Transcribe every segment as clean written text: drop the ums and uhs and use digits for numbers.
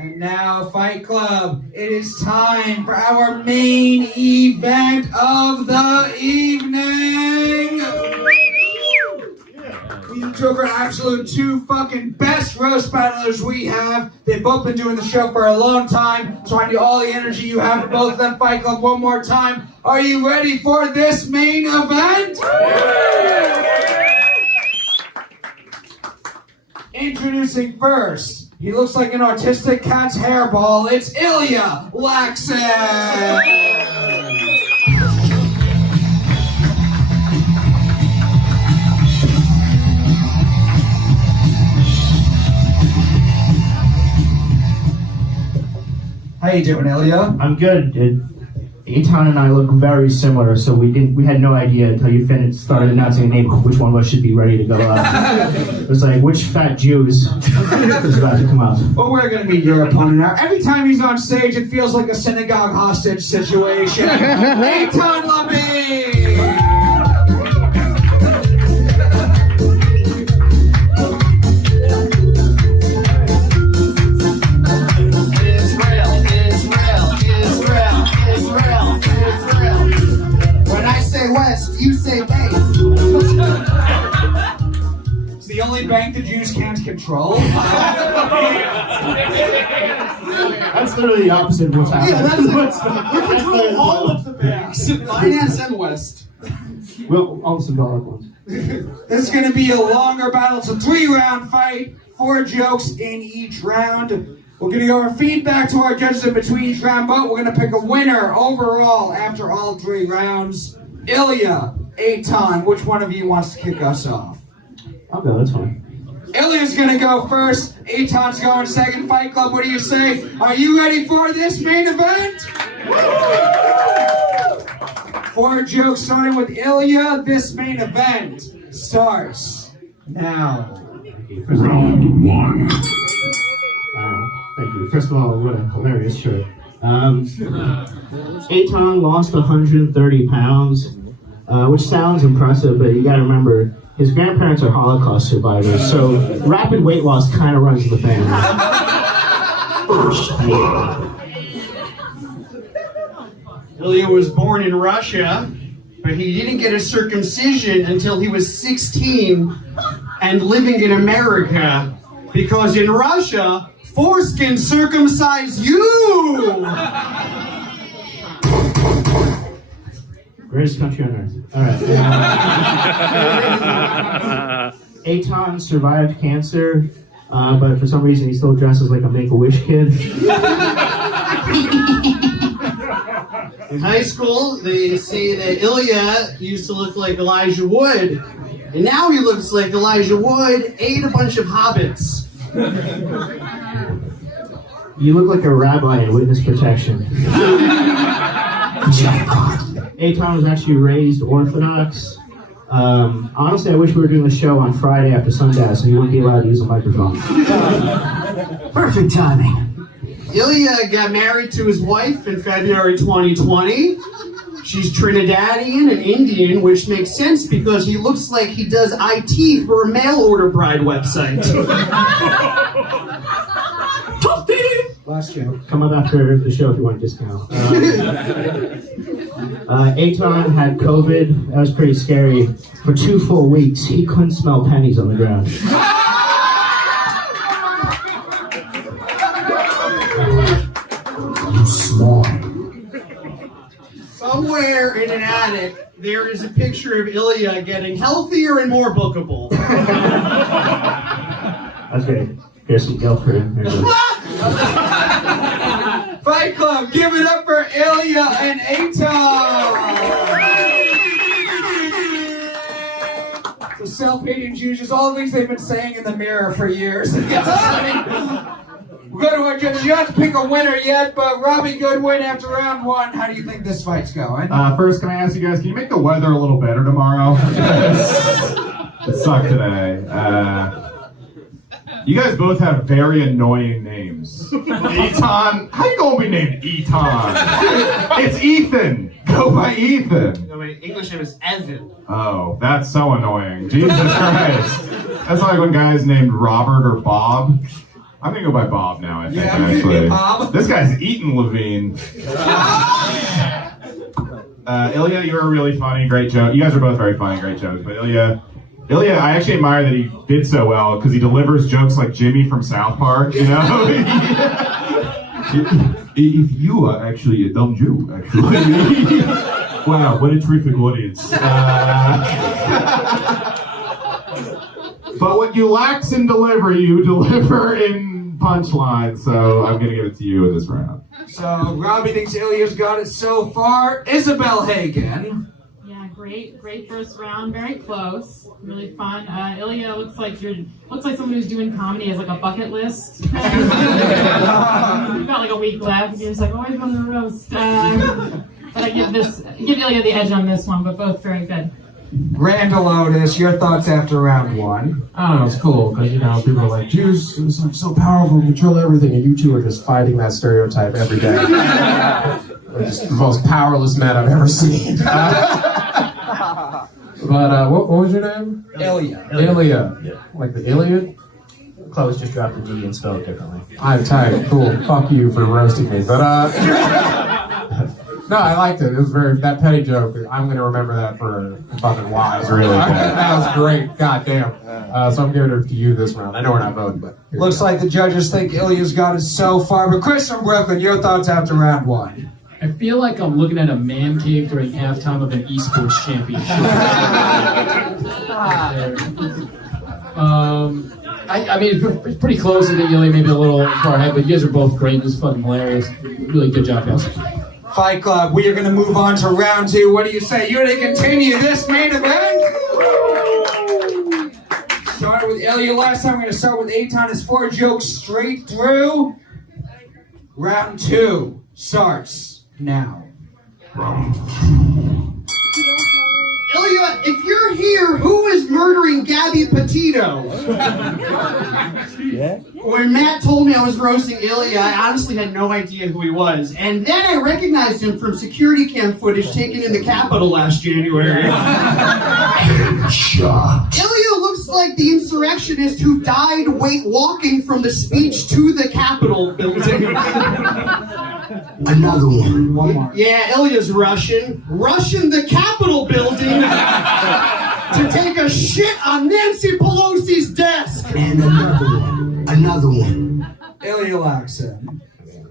And now, Fight Club, it is time for our main event of the evening. These two are absolute two fucking best roast battlers we have. They've both been doing the show for a long time, so I need all the energy you have for both of them. Fight Club, one more time. Are you ready for this main event? Introducing first, he looks like an autistic cat's hairball. It's Ilya Laksin. How you doing, Ilya? I'm good, dude. Eitan and I look very similar, so we had no idea until you started announcing a name which one of us should be ready to go up. It was like, which fat Jew is about to come up? Well, we're going to meet your opponent now. Every time he's on stage, it feels like a synagogue hostage situation. Eitan Levine! You say bank. It's the only bank the Jews can't control. That's literally the opposite of what's happening. Yeah, that's all of the banks. Finance and West. Well, all the symbolic ones. This is going to be a longer battle. It's a 3-round fight, 4 jokes in each round. We're going to go over feedback to our judges in between each round, but we're going to pick a winner overall after all 3 rounds. Ilya, Eitan, which one of you wants to kick us off? I'll go, that's fine. Ilya's gonna go first, Eitan's going second. Fight Club, what do you say? Are you ready for this main event? 4 jokes starting with Ilya. This main event starts now. Round 1. Thank you. First of all, what a hilarious shirt. Eitan lost 130 pounds, which sounds impressive, but you gotta remember, his grandparents are Holocaust survivors, so rapid weight loss kind of runs in the family. Ilya was born in Russia, but he didn't get a circumcision until he was 16 and living in America, because in Russia, foreskin circumcise you! Greatest country on earth. Alright. Eitan survived cancer, but for some reason he still dresses like a Make-A-Wish kid. In high school, they say that Ilya used to look like Elijah Wood, and now he looks like Elijah Wood ate a bunch of hobbits. You look like a rabbi in witness protection. Eitan was actually raised Orthodox. Honestly, I wish we were doing the show on Friday after Sundance, so you wouldn't be allowed to use a microphone. Perfect timing. Ilya got married to his wife in February 2020. She's Trinidadian and Indian, which makes sense because he looks like he does IT for a mail-order bride website. Last joke. Come up after the show if you want a discount. Eitan had COVID. That was pretty scary. For 2 full weeks, he couldn't smell pennies on the ground. Somewhere in an attic, there is a picture of Ilya getting healthier and more bookable. That's great. Here's some guilt for him. Fight Club, give it up for Ilya and Eitan! So self-hating Jews, just all the things they've been saying in the mirror for years. We'll go to our judges. You don't have to pick a winner yet, but Robbie Goodwin after round 1, how do you think this fight's going? First, can I ask you guys, can you make the weather a little better tomorrow? It sucked today. You guys both have very annoying names. Eitan, how you gonna be named Eitan? It's Ethan. Go by Ethan. No, my English name is Evan. Oh, that's so annoying. Jesus Christ. That's like when guys named Robert or Bob. I'm gonna go by Bob now, I think, Yeah, I'm gonna actually. be Bob. This guy's Eitan Levine. Ilya, you were really funny, great joke. You guys are both very funny, great jokes. But Ilya, I actually admire that he did so well because he delivers jokes like Jimmy from South Park, you know? If you are actually a dumb Jew, actually. Wow, what a terrific audience. But what you lack in delivery, you deliver in punchline. So I'm going to give it to you in this round. So Robbie thinks Ilya's got it so far. Isabel Hagen. Yeah, great first round, very close, really fun. Ilya looks like someone who's doing comedy as like a bucket list. You've got like a week left. You're just like, oh, I'm on the roast. But I give Ilya the edge on this one, but both very good. Randall Otis, your thoughts after round one? I don't know, it's cool, because, people are like, Jews, it's like so powerful, control everything, and you two are just fighting that stereotype every day. They're just the most powerless men I've ever seen. But, what was your name? Ilya. Ilya. Yeah. Like the Iliad? Close, just dropped the D and spelled it differently. I'm tight, cool, fuck you for roasting me, but, no, I liked it. It was that petty joke. I'm going to remember that for a fucking while. It's really good. That was great. God damn. So I'm giving it to you this round. I know we're not voting, but. Looks like the judges think Ilya's got it so far. But Chris from Brooklyn, your thoughts after round one? I feel like I'm looking at a man cave during halftime of an esports championship. I mean, it's pretty close. I think Ilya maybe a little far ahead, but you guys are both great. It was fucking hilarious. Really good job, guys. Fight Club, we are going to move on to round two. What do you say? You're going to continue this main event? Started with Ilya last time. We're going to start with Eitan. It's 4 jokes straight through. Round two starts now. Ilya, if you're here, who is murdering Gabby Petito? Yeah? When Matt told me I was roasting Ilya, I honestly had no idea who he was. And then I recognized him from security cam footage taken in the Capitol last January. Ilya looks like the insurrectionist who died walking from the speech to the Capitol building. Another one. One more. Yeah, Ilya's Russian. Russian the Capitol building to take a shit on Nancy Pelosi's desk. And another one. Another one. Ilya Laksin.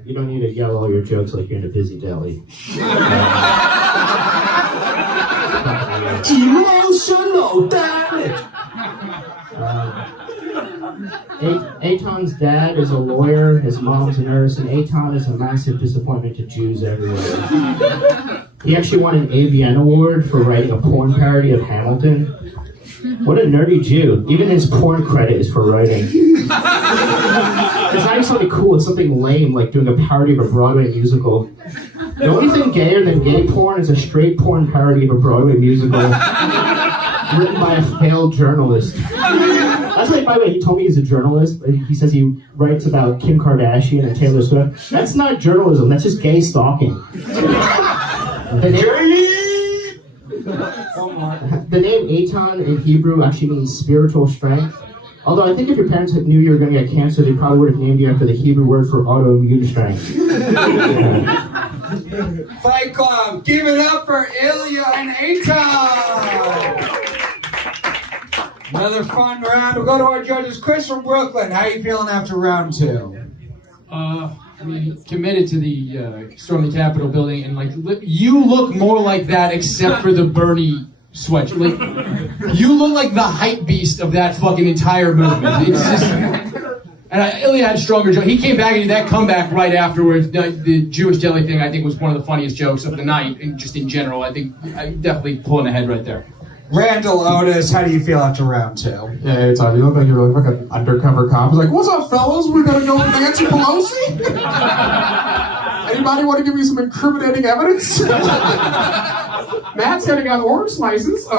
You don't need to yell all your jokes like you're in a busy deli. Emotional damage. Eitan's dad is a lawyer, his mom's a nurse, and Eitan is a massive disappointment to Jews everywhere. He actually won an AVN award for writing a porn parody of Hamilton. What a nerdy Jew. Even his porn credit is for writing. It's not even something cool, it's something lame, like doing a parody of a Broadway musical. The only thing gayer than gay porn is a straight porn parody of a Broadway musical written by a failed journalist. That's like, by the way, he told me he's a journalist. He says he writes about Kim Kardashian and Taylor Swift. That's not journalism, that's just gay stalking. The name Eitan in Hebrew actually means spiritual strength. Although I think if your parents knew you were going to get cancer, they probably would have named you after the Hebrew word for autoimmune strength. Fight Club, give it up for Ilya and Eitan. Another fun round. We'll go to our judges. Chris from Brooklyn, how are you feeling after round two? I mean, committed to the storm the Capitol building, and like you look more like that, except for the Bernie sweatshirt. Like you look like the hype beast of that fucking entire movement. It's just, and Ilya had stronger jokes. He came back and did that comeback right afterwards. The Jewish deli thing, I think, was one of the funniest jokes of the night, and just in general, I think I'm definitely pulling ahead right there. Randall Otis, how do you feel after round two? Yeah, it's you look like you're like an undercover cop. He's like, what's up, fellas? We're gonna go with Nancy Pelosi? Anybody want to give me some incriminating evidence? Matt's handing out orange slices. No,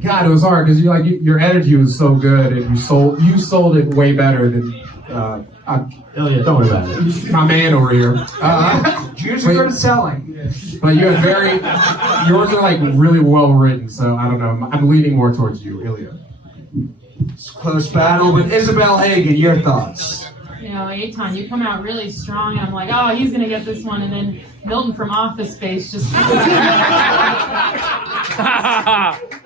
God, it was hard because your energy was so good, and you sold it way better than Ilya, don't worry about it. my man over here. Jews are good at selling. But you have yours are like really well written, so I don't know. I'm leaning more towards you, Ilya. It's a close battle, but Isabel Hagen, your thoughts? You know, Eitan, you come out really strong, and I'm like, oh, he's gonna get this one, and then Milton from Office Space just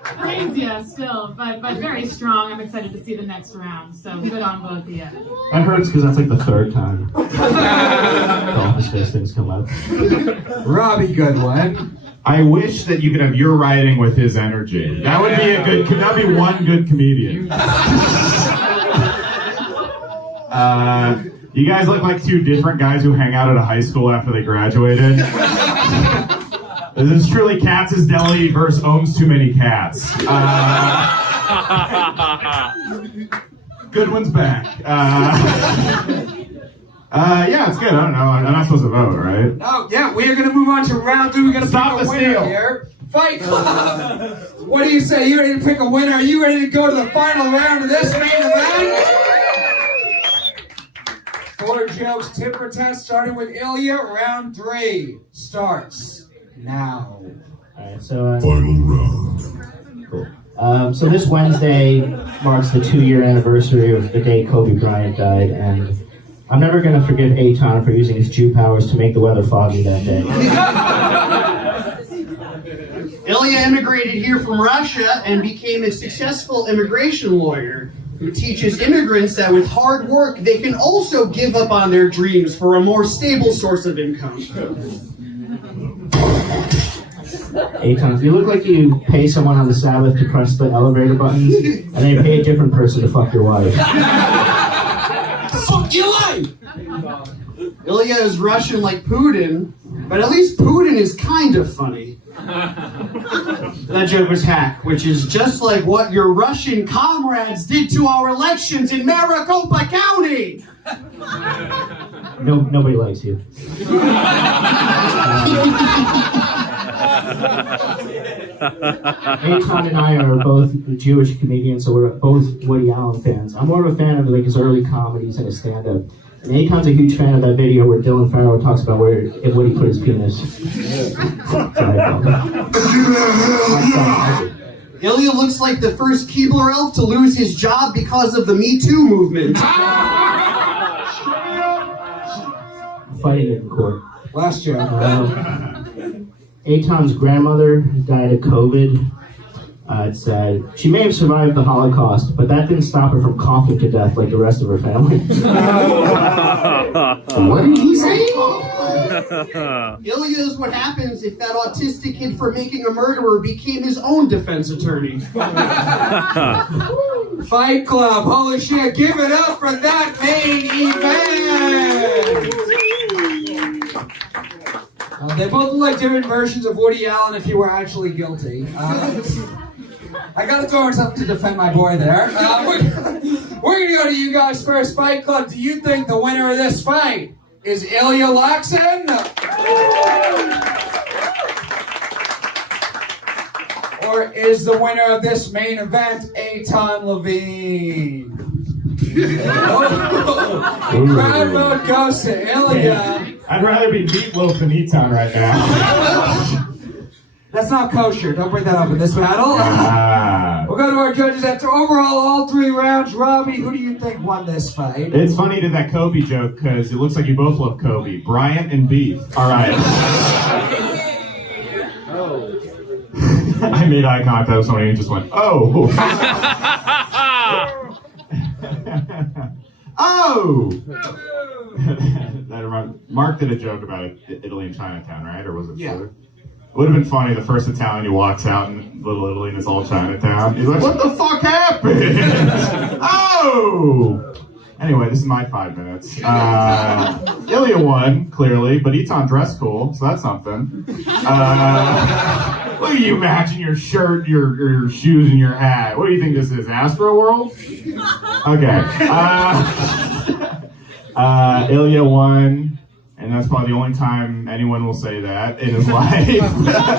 crazy still, but very strong. I'm excited to see the next round. So good on both of you. That hurts because that's like the third time the Office Space things come up. Robbie Goodwin. I wish that you could have your writing with his energy. That would be that'd be one good comedian. You guys look like two different guys who hang out at a high school after they graduated. This is truly Katz's Deli versus owns too many cats. Good one's back. Yeah, it's good. I don't know. I'm not supposed to vote, right? Oh, yeah, we are going to move on to round 3. We're going to pick Stop a the winner steal. here. Fight Club! What do you say? You ready to pick a winner? Are you ready to go to the final round of this main event? 4 jokes, tip for test, starting with Ilya. Round 3 starts now. Alright, so Final round. cool. So this Wednesday marks the 2-year anniversary of the day Kobe Bryant died, and I'm never going to forgive Eitan for using his Jew powers to make the weather foggy that day. Ilya immigrated here from Russia and became a successful immigration lawyer who teaches immigrants that with hard work, they can also give up on their dreams for a more stable source of income. Eitan, you look like you pay someone on the Sabbath to press the elevator buttons, and then you pay a different person to fuck your wife. Fuck your life! Ilya is Russian like Putin, but at least Putin is kind of funny. That joke was hack, which is just like what your Russian comrades did to our elections in Maricopa County. No, nobody likes you. Eitan and I are both Jewish comedians, so we're both Woody Allen fans. I'm more of a fan of like his early comedies and his stand-up. And Eitan's a huge fan of that video where Dylan Farrow talks about where Woody put his penis. Sorry about that. Ilya looks like the first Keebler elf to lose his job because of the Me Too movement. Fighting it in court. Last joke. Eitan's grandmother died of COVID. It's sad. She may have survived the Holocaust, but that didn't stop her from coughing to death like the rest of her family. What did he say? Ilya is what happens if that autistic kid for making a murderer became his own defense attorney. Fight Club. Holy shit, give it up for that main event! They both look like different versions of Woody Allen if he were actually guilty. I gotta throw in something to defend my boy there. We're gonna go to you guys first. Fight Club, do you think the winner of this fight is Ilya Laksin? Or is the winner of this main event Eitan Levine? Crowd vote goes to Ilya. I'd rather be Meatloaf than Eitan right now. That's not kosher. Don't bring that up in this battle. We'll go to our judges after overall all 3 rounds. Robbie, who do you think won this fight? It's funny to that Kobe joke because it looks like you both love Kobe. Bryant and beef. All right. I made eye contact with somebody and just went, oh. Oh! That Mark did a joke about Italy and Chinatown, right? Or was it? Yeah. It would have been funny the first Italian who walks out in Little Italy and it's all Chinatown. He's like, what the fuck happened? Oh! Anyway, this is my 5 minutes. Ilya won, clearly, but Eitan dressed cool, so that's something. Look at you matching your shirt, your shoes, and your hat. What do you think this is, Astro World? Okay. Ilya won, and that's probably the only time anyone will say that in his life.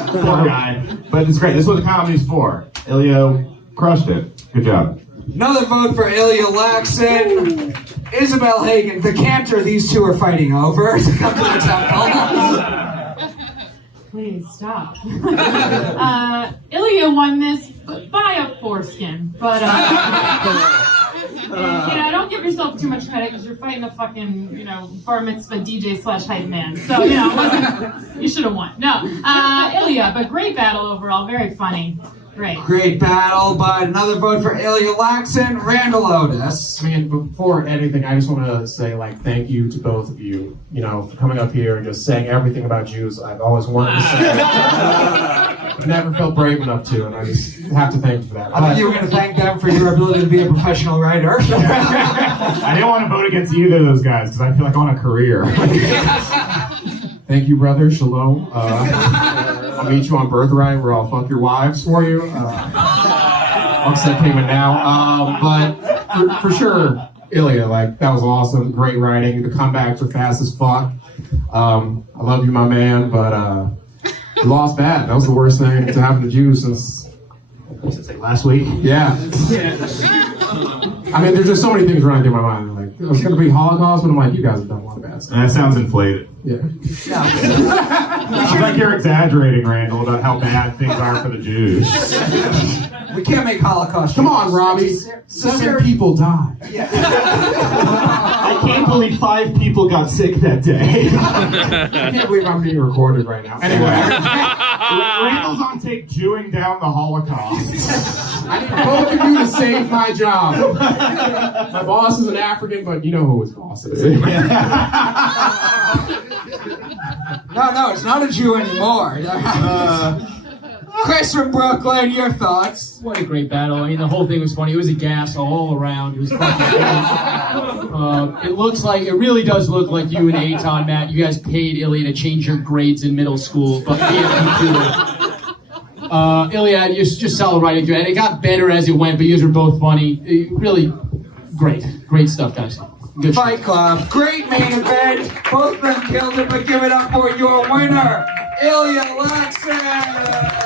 Poor guy. But it's great. This is what the comedy's for. Ilya crushed it. Good job. Another vote for Ilya Laksin. Isabel Hagen, the cantor these two are fighting over to come to the town hall. Please stop. Ilya won this buy a foreskin. But don't give yourself too much credit because you're fighting a fucking, bar mitzvah DJ / hype man. So, you should have won. No, Ilya, but great battle overall. Very funny. Great. Great battle, but another vote for Ilya Laksin, Randall Otis. I mean, before anything, I just want to say, thank you to both of you, for coming up here and just saying everything about Jews I've always wanted to say. I've never felt brave enough to, and I just have to thank you for that. I thought you were going to thank them for your ability to be a professional writer. I didn't want to vote against either of those guys because I feel like I want a career. Thank you, brother. Shalom. I'll meet you on Birthright where I'll fuck your wives for you. I'll set payment now. But for sure, Ilya, that was awesome. Great writing. The comebacks are fast as fuck. I love you, my man, but you lost bad. That was the worst thing to happen to Jews since last week. Yeah. I mean, there's just so many things running through my mind. It was going to be Holocaust, but I'm like, you guys have done a lot of bad stuff. That sounds inflated. Yeah. It's like you're exaggerating, Randall, about how bad things are for the Jews. We can't make Holocaust. Come on, Robbie. 7 people died. I can't believe 5 people got sick that day. I can't believe I'm being recorded right now. Anyway. Randall's on tape chewing down the Holocaust. I need both of you to save my job. My boss is an African, but you know who his boss is. No, it's not a Jew anymore. Chris from Brooklyn, your thoughts? What a great battle. I mean, the whole thing was funny. It was a gas all around. It was fucking it really does look like you and Eitan, Matt, you guys paid Ilya to change your grades in middle school, but Ilya, just solid writing. And it got better as it went, but you guys were both funny. Really great stuff, guys. Good Fight Club, great main event. Both of them killed it, but give it up for your winner, Ilya Laksin.